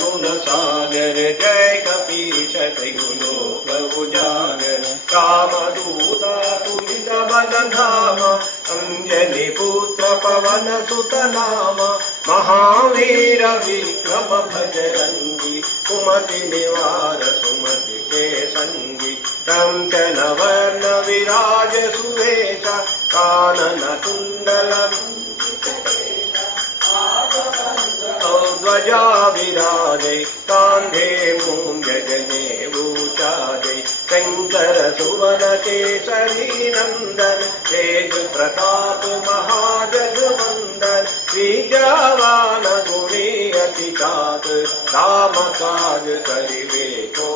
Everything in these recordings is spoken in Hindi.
गुण सागर जय कपीश त्रिगुलोक उजागर कामदूता तुलित बल धाम अंजनी पुत्र पवन सुत नाम महावीर विक्रम भजरंगी कुमति निवार सुमति के संगी कंचन वर्ण विराज सुवेश कानन कुंडल ध्वजा विराजे कांधे मूंज जनेऊचाजे शंकर सुवन केसरी नंदन तेज प्रताप महाजगवंदन विजयवान गुणी अति चात राम काज करिवे को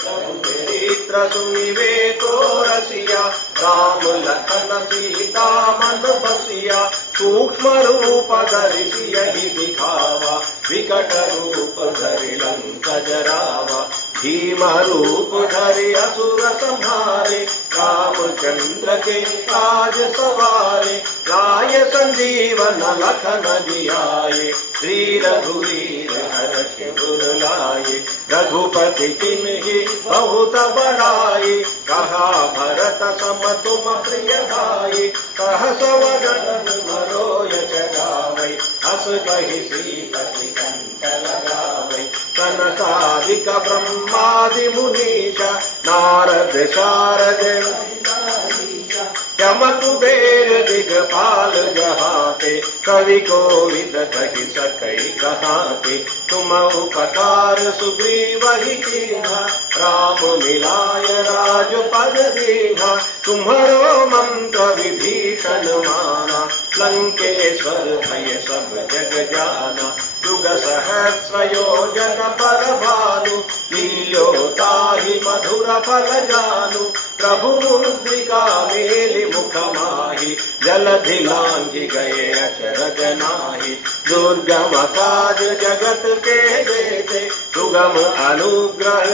चरित्र सुनिवे को रसिया राम लखन सीता मन बसिया सूक्ष्म रूप धरि सियहि दिखावा विकट रूप धरि लंक जरावा भीम रूप धरि असुर संहारे रामचंद्र के काज सवारे लाय संजीवन लखन जियाए श्री रघुवीर हर्ष उर लाए रघुपति किन्हि बहुत बड़ाई कहा भरत सम तुम प्रिय भाई सहस वदन मनोज जगावै हस कहि श्रीपति कंठ लगावै सनकादिक ब्रह्मादि मुनीश नारद शारद यम कुबेर दिगपाल जहाते कवि कोविद कहि सकै कहाते तुम उपकार सुग्रीवहि कीन्हा राम मिलाय राजपद दीन्हा तुम्हरो मंत्र विभीषण माना लंकेश्वर भय सब जग जाना युग सहस्र योजन पर भानु लील्योताहि मधुर फल जानु प्रभु मुद्रिका मेलि मुख माहि जलधि लांघि गए अचरज नाहि दुर्गम काज जगत के जेते सुगम अनुग्रह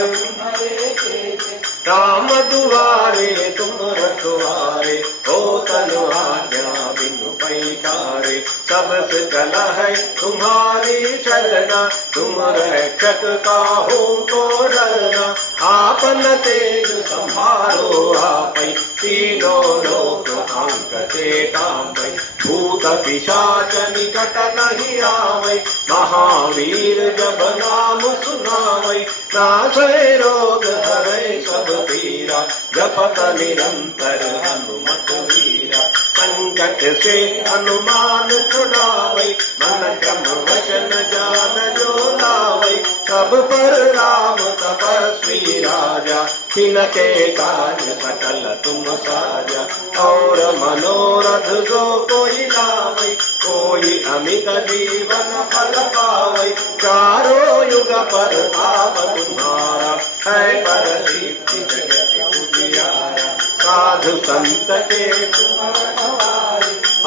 राम दुआरे तुम रखवारे हो तनु आज्ञा बिनु पैठारे सब सकल है तुम्हारी शरणा तुम रक्षक काहू को डरना आपन तेज संभालो आपै तीनों लोक हांकते कांपै भूत पिशाच निकट नहीं आवै महावीर जब नाम सुनावै नासै रोग हरै सब पीरा जपत निरंतर हनुमत वीरा संकट से हनुमान छुड़ावै मन क्रम वचन जान जो लावै सब पर राम तपस्वी राजा तिनके काज सकल तुम साजा और मनोरथ जो कोई लावै कोई अमित जीवन फल पावै चारों युग पर ताप तुम्हारा है पर सिद्धि जगत उजियारा साधु संत के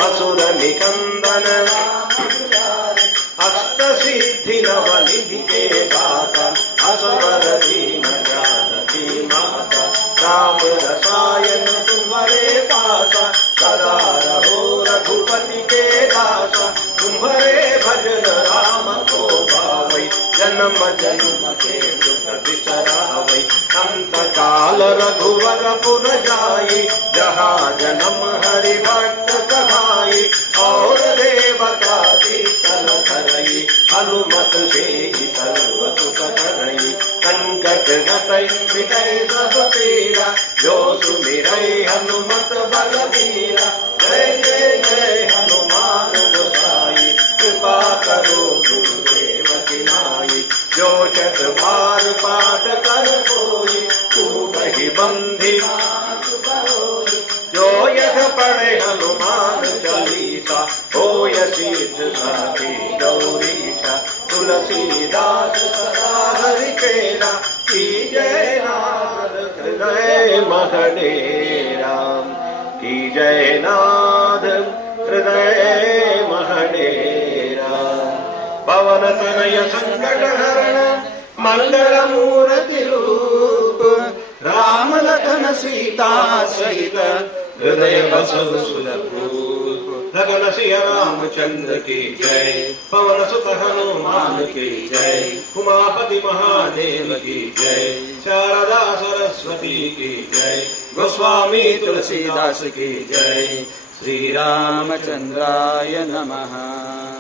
असुर निकंदन अष्ट सिद्धि नवनिधि के दाता असवर दीन जानकी माता राम रसायन तुम्हारे पासा सदा रहो रघुपति के दासा तुम्हारे भजन राम को पावै जन्म जन्म के दुख बिसरावै अंत काल रघुवर पुर जाई जहाँ जन्म हरि भक्त कहाई और देवता कीर्तन करई हनुमत से सर्व सुख करई संकट घटई मिटई सब पीरा जो सुमिरै हनुमत बलबीरा जय जय जय हनुमान गोसाई कृपा करो गुरुदेव की नाई जो शत बार पाठ कर कोई तूमहि बंधी जो यह पढ़े हनुमान चालीसा होय सिद्ध साखी गौरीशा तुलसीदास सदा हरि केरा की जय नाथ हृदय महडे राम की जय नाथ हृदय महडे राम पवन तनय संकट हरण मंगल मूर्ति रूप राम लखन सीता सहित हृदय बसव सुरभूप लगन सिया रामचंद्र की जय, पवन सुत हनुमान की जय, उमापति महादेव की जय, शारदा सरस्वती की जय, गोस्वामी तुलसीदास की जय। श्री रामचंद्राय नमः।